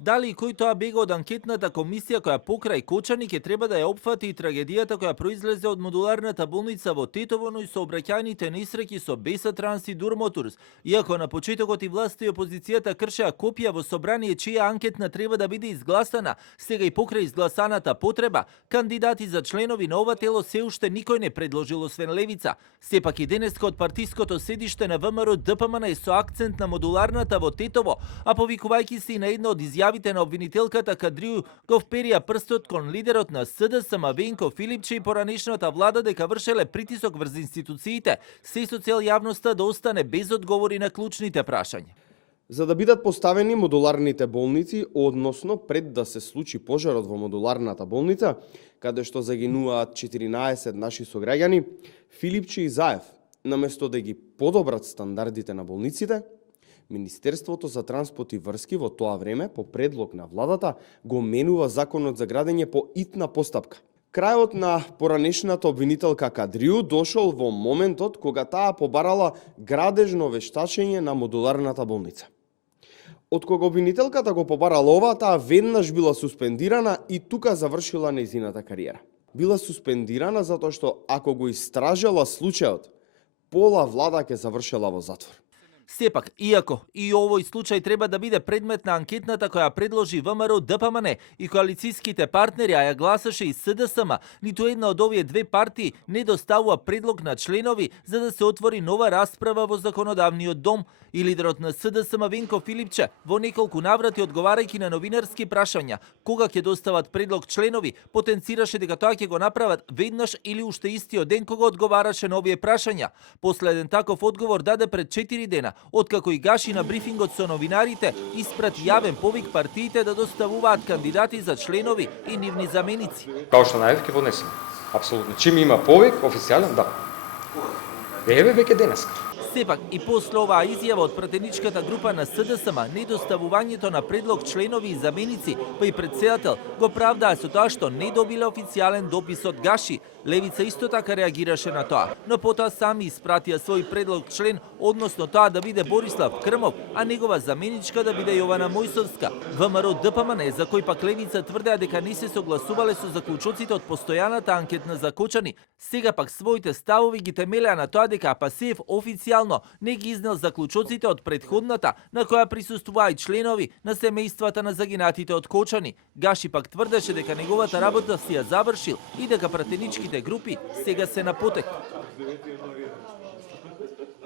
Дали и кој тоа бега од анкетната комисија која покрај Кочани ќе треба да ја опфати и трагедијата која произлезе од модуларната болница во Тетово, но и сообраќајните несреќи со Беса Транс и Дурмотурс. Иако на почетокот и власта и опозицијата кршеа копија во собрание чија анкетна треба да биде изгласана, сега и покрај изгласаната потреба, кандидати за членови на ова тело се уште никој не предложил освен Левица. Сепак и денеска од партиското седиште на ВМРО ДПМН е со акцент на модуларната во Тетово, а повикувајќи се и на една од изјавите на обвинителката Кадрiju го вперија прстот кон лидерот на СДСМ Венко Филипче и поранешната влада дека вршеле притисок врз институциите, се со цел јавноста да остане без одговори на клучните прашања. За да бидат поставени модуларните болници, односно пред да се случи пожарот во модуларната болница, каде што загинуваат 14 наши сограѓани, Филипче и Заев, наместо да ги подобрат стандардите на болниците, Министерството за транспорт и врски во тоа време, по предлог на владата, го менува законот за градење по итна постапка. Крајот на поранешната обвинителка Кадрiju дошол во моментот кога таа побарала градежно вештачење на модуларната болница. Од кога обвинителката го побарала ова, таа веднаш била суспендирана и тука завршила нејзината кариера. Била суспендирана затоа што ако го истражала случајот, пола влада ќе завршела во затвор. Сепак, иако и овој случај треба да биде предмет на анкетната која предложи ВМРО ДПМН и коалицијските партнери, а ја гласаше и СДСМ, ниту една од овие две партии не доставува предлог на членови за да се отвори нова расправа во законодавниот дом. И лидерот на СДСМ Венко Филипче во неколку наврати одговарајќи на новинарски прашања кога ќе достават предлог членови, потенцираше дека тоа ќе го направат веднаш или уште истиот ден кога одговараше на овие прашања. Последен таков одговор даде пред 4 дена, откако и Гаши на брифингот со новинарите испрати јавен повик партиите да доставуваат кандидати за членови и нивни заменици. Као што најдов ќе поднесеме. Апсолутно. Чим има повик официјален, да. Еве веќе денеска. Сепак и после оваа изјава од пратеничката група на СДСМ, недоставувањето на предлог членови и заменици, па и председател, го правдаа со тоа што не добиле официјален допис од Гаши. Левица исто така реагираше на тоа, но потоа сами испратија свој предлог член, односно тоа да биде Борислав Крмов, а негова заменичка да биде Јована Мојсовска. ВМРО ДПМН, за кој пак Левица тврдеа дека не се согласувале со заклучоците од постојаната анкетна за Кочани, сега пак своите ставови ги темелеа на тоа дека АПСФ официјално не ги изнел заклучоците од претходната, на која присуствуваа и членови на семејствата на загинатите од Кочани. Гаши пак тврдеше дека неговата работа си ја завршил и дека пратеничките групи сега се на потек.